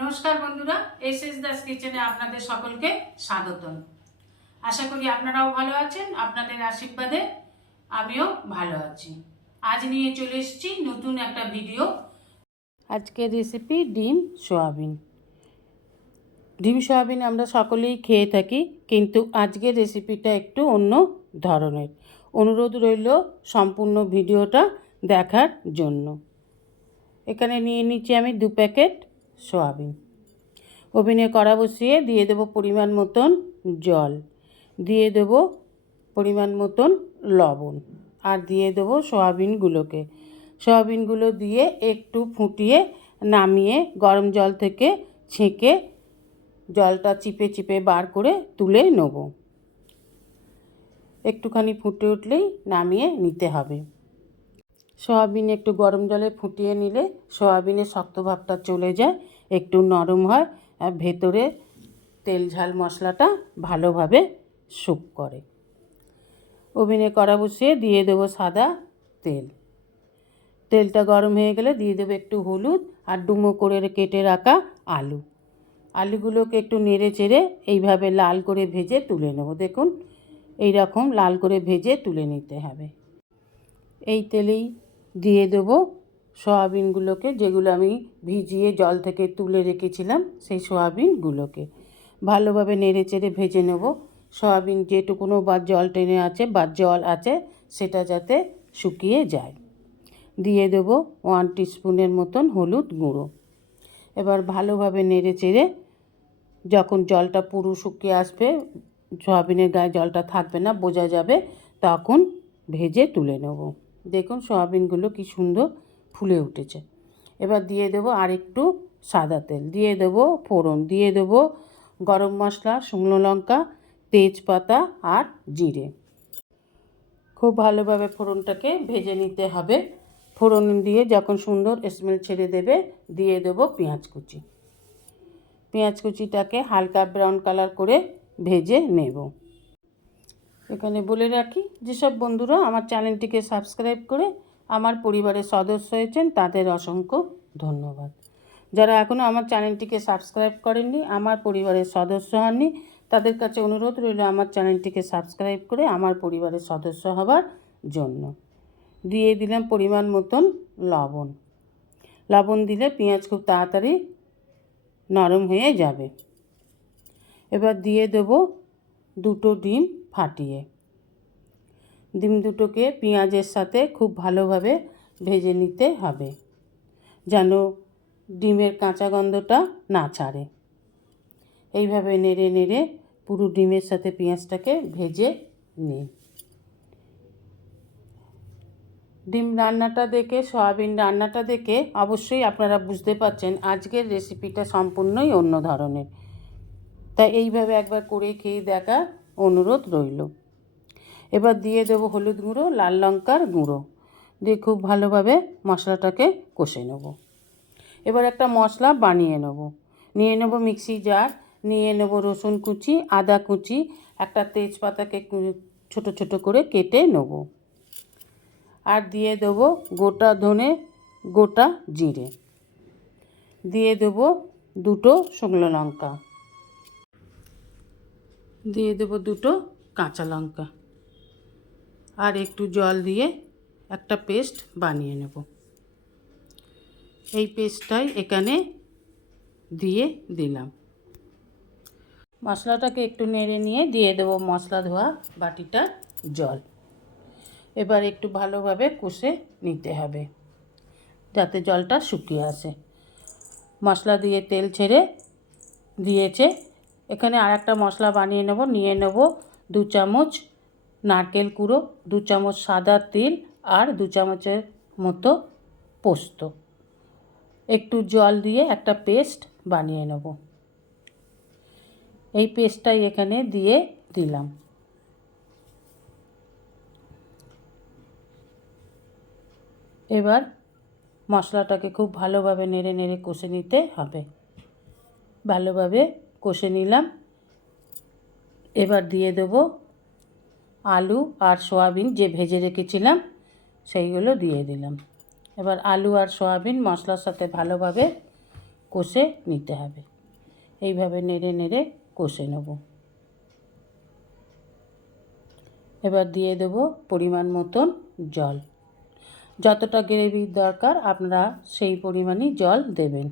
নমস্কার বন্ধুরা S S Das কিচেনে আপনাদের সকলকে স্বাগতম। আশা করি আপনারাও ভালো আছেন, আপনাদের আশীর্বাদে আমিও ভালো আছি। আজ নিয়ে চলে এসেছি নতুন একটা ভিডিও। আজকের রেসিপি ডিম সোয়াবিন। ডিম সোয়াবিন আমরা সকলেই খেয়ে থাকি, কিন্তু আজকের রেসিপিটা একটু অন্য ধরনের। অনুরোধ রইল সম্পূর্ণ ভিডিওটা দেখার জন্য। এখানে নিয়ে নিচ্ছি আমি দু প্যাকেট সোয়াবিন। ওভেনে কড়া বসিয়ে দিয়ে দেবো পরিমাণ মতন জল। দিয়ে দেবো পরিমাণ মতন লবণ আর দিয়ে দেবো সোয়াবিনগুলোকে। সোয়াবিনগুলো দিয়ে একটু ফুটিয়ে নামিয়ে গরম জল থেকে ছেঁকে জলটা চিপে চিপে বার করে তুলে নেব। একটুখানি ফুটে উঠলেই নামিয়ে নিতে হবে। সয়াবিন একটু গরম জলে ফুটিয়ে নিলে সয়াবিনের শক্ত ভাবটা চলে যায়, একটু নরম হয়, আর ভেতরে তেল ঝাল মশলাটা ভালোভাবে স্যুপ করে। ওভেনে কড়া বসিয়ে দিয়ে দেবো সাদা তেল। তেলটা গরম হয়ে গেলে দিয়ে দেবো একটু হলুদ আর ডুমো করে কেটে রাখা আলু। আলুগুলোকে একটু নেড়ে চেড়ে এইভাবে লাল করে ভেজে তুলে নেব। দেখুন এই রকম লাল করে ভেজে তুলে নিতে হবে। এই তেলেই দিয়ে দেবো সয়াবিনগুলোকে, যেগুলো আমি ভিজিয়ে জল থেকে তুলে রেখেছিলাম সেই সয়াবিনগুলোকে। ভালোভাবে নেড়ে চেড়ে ভেজে নেব। সয়াবিন যেটুকুনো বা জল টেনে আছে বা জল আছে, সেটা যাতে শুকিয়ে যায়। দিয়ে দেবো ওয়ান টিস্পুনের মতন হলুদ গুঁড়ো। এবার ভালোভাবে নেড়ে চেড়ে যখন জলটা পুরো শুকিয়ে আসবে, সয়াবিনের গায়ে জলটা থাকবে না, বোঝা যাবে, তখন ভেজে তুলে নেব। দেখুন সয়াবিনগুলো কি সুন্দর ফুলে উঠেছে। এবার দিয়ে দেবো আরেকটু সাদা তেল। দিয়ে দেবো ফোড়ন, দিয়ে দেবো গরম মশলা, শুকনো লঙ্কা, তেজপাতা আর জিরে। খুব ভালোভাবে ফোড়নটাকে ভেজে নিতে হবে। ফোড়ন দিয়ে যখন সুন্দর স্মেল ছেড়ে দেবে, দিয়ে দেবো পেঁয়াজ কুচি। পেঁয়াজ কুচিটাকে হালকা ব্রাউন কালার করে ভেজে নেব। এখানে বলে রাখি, যেসব বন্ধুরা আমার চ্যানেলটিকে সাবস্ক্রাইব করে আমার পরিবারের সদস্য হয়েছেন, তাদের অসংখ্য ধন্যবাদ। যারা এখনও আমার চ্যানেলটিকে সাবস্ক্রাইব করেননি, আমার পরিবারের সদস্য হননি, তাদের কাছে অনুরোধ রইল আমার চ্যানেলটিকে সাবস্ক্রাইব করে আমার পরিবারের সদস্য হবার জন্য। দিয়ে দিলাম পরিমাণ মতন লবণ। লবণ দিলে পেঁয়াজ খুব তাড়াতাড়ি নরম হয়ে যাবে। এবার দিয়ে দেব দুটো ডিম। ফাটিয়ে। ডিম দুটোকে পেঁয়াজের সাথে খুব ভালোভাবে ভেজে নিতে হবে, যেন ডিমের কাঁচা গন্ধটা না ছাড়ে। এইভাবে নেড়ে নেড়ে পুরো ডিমের সাথে পেঁয়াজটাকে ভেজে নিন। ডিম রান্নাটা দেখে, সয়াবিন রান্নাটা দেখে অবশ্যই আপনারা বুঝতে পারছেন আজকের রেসিপিটা সম্পূর্ণই অন্য ধরনের। তাই এইভাবে একবার করে খেয়ে দেখা অনুরোধ রইল। এবার দিয়ে দেবো হলুদ গুঁড়ো, লাল লঙ্কার গুঁড়ো। দিয়ে খুব ভালোভাবে মশলাটাকে কষে নেব। এবার একটা মশলা বানিয়ে নেব। নিয়ে নেব মিক্সি জার, নিয়ে নেব রসুন কুচি, আদা কুচি, একটা তেজপাতাকে ছোট ছোট করে কেটে নেব। আর দিয়ে দেবো গোটা ধনে, গোটা জিরে। দিয়ে দেবো দুটো শুকনো লঙ্কা। দিয়ে দেবো দুটো কাঁচা লঙ্কা। আর একটু জল দিয়ে একটা পেস্ট বানিয়ে নেব। এই পেস্টটাই এখানে দিয়ে দিলাম। মশলাটাকে একটু নেড়ে নিয়ে দিয়ে দেবো মশলা ধোয়া বাটিটা জল। এবার একটু ভালোভাবে কষে নিতে হবে, যাতে জলটা শুকিয়ে আসে। মশলা দিয়ে তেল ছেড়ে দিয়েছে এখানে আর একটা মশলা বানিয়ে নেব, নিয়ে নেব দু চামচ নারকেল কুড়ো, দু চামচ সাদা তিল আর দু চামচের মতো পোস্ত। একটু জল দিয়ে একটা পেস্ট বানিয়ে নেব। এই পেস্টটাই এখানে দিয়ে দিলাম। এবার মশলাটাকে খুব ভালোভাবে নেড়ে নেড়ে কষে নিতে হবে। ভালোভাবে কষে নিলাম। এবার দিয়ে দেব আলু আর সয়াবিন যে ভেজে রেখেছিলাম, সেইগুলো দিয়ে দিলাম। এবার আলু আর সয়াবিন মশলার সাথে ভালোভাবে কষে নিতে হবে। এইভাবে নেড়ে নেড়ে কষে নেব। এবার দিয়ে দেব পরিমাণ মতন জল। যতটা গ্রেভির দরকার, আপনারা সেই পরিমাণই জল দেবেন।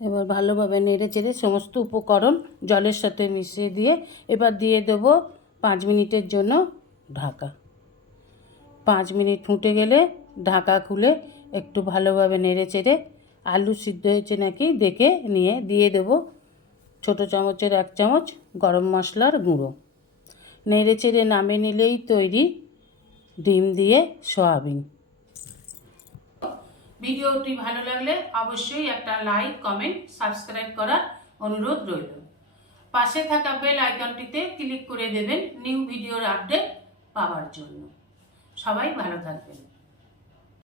এবার ভালোভাবে নেড়ে চেড়ে সমস্ত উপকরণ জলের সাথে মিশিয়ে দিয়ে এবার দিয়ে দেব পাঁচ মিনিটের জন্য ঢাকা। পাঁচ মিনিট ফুটে গেলে ঢাকা খুলে একটু ভালোভাবে নেড়ে চেড়ে আলু সিদ্ধ হয়েছে নাকি দেখে নিয়ে দিয়ে দেব ছোটো চামচের এক চামচ গরম মশলার গুঁড়ো। নেড়ে চেড়ে নামে নিলেই তৈরি ডিম দিয়ে সয়াবিন। ভিডিওটি ভালো লাগলে অবশ্যই একটা লাইক, কমেন্ট, সাবস্ক্রাইব করার অনুরোধ রইল। পাশে থাকা বেল আইকনটিতে ক্লিক করে দেবেন নিউ ভিডিওর আপডেট পাওয়ার জন্য। সবাই ভালো থাকবেন।